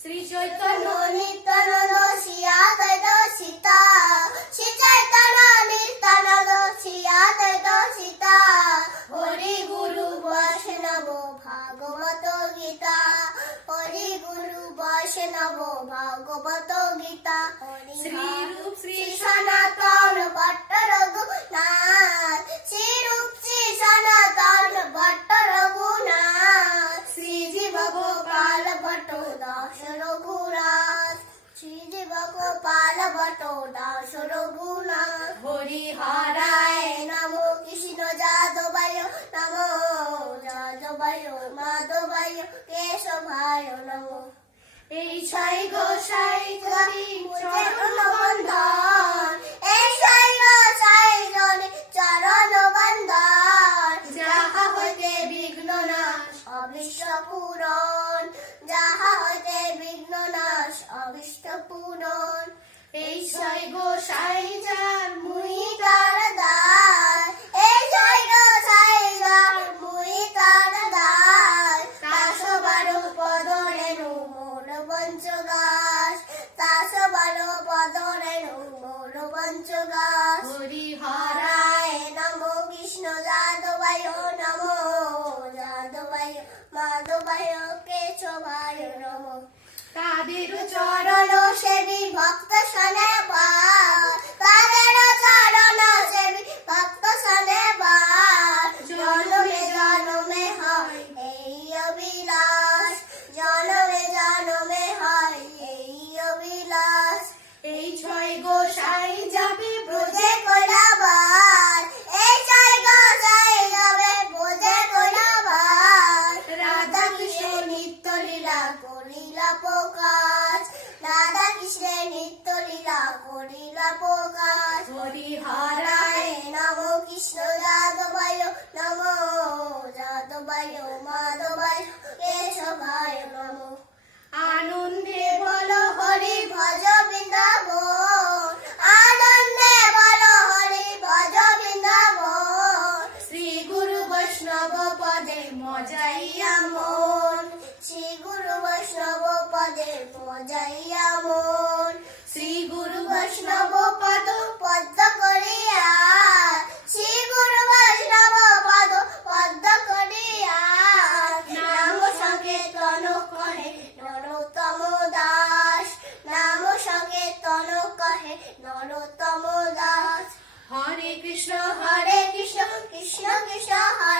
শ্রী চৈতন্য নিত্যানন্দ শ্রী গীতা, হরি গুরু বৈষ্ণব গীতা। শ্রী রূপ শ্রী সনাতন ভট্ট রঘুনাথ শ্রী রূপ শ্রী সনাতন ভট্ট দাস রঘুনাথ হরিহরায় হরায় নমো কৃষ্ণ যাদবায় নমো যাদবায় মাধবায় কেশবায় নমো। এই ছয় গোসাই করি চরণ তাদের চরণ সেবী ভক্ত শনে লীলা করিলা প্রকাশ। হরিহরায় হরায় নম কৃষ্ণ যাদবায় নম যাদবায় মাধবায় কেশবায় নম। আনন্দে বল হরি ভজ বৃন্দাবন। আনন্দে বল হরি ভজ বৃন্দাবন। শ্রী গুরু বৈষ্ণব পদে মজাইয়া মন। শ্রী গুরু বৈষ্ণব পদে মজাইয়া বৈষ্ণব পদ পদ্ম করিয়া শ্রী গুরু বৈষ্ণব পদ করিয়া নাম সংকীর্তন করে দাস নাম করে নরোত্তম দাস হরে কৃষ্ণ হরে কৃষ্ণ কৃষ্ণ কৃষ্ণ, হরে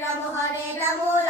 Hare Ramo Hare Ramo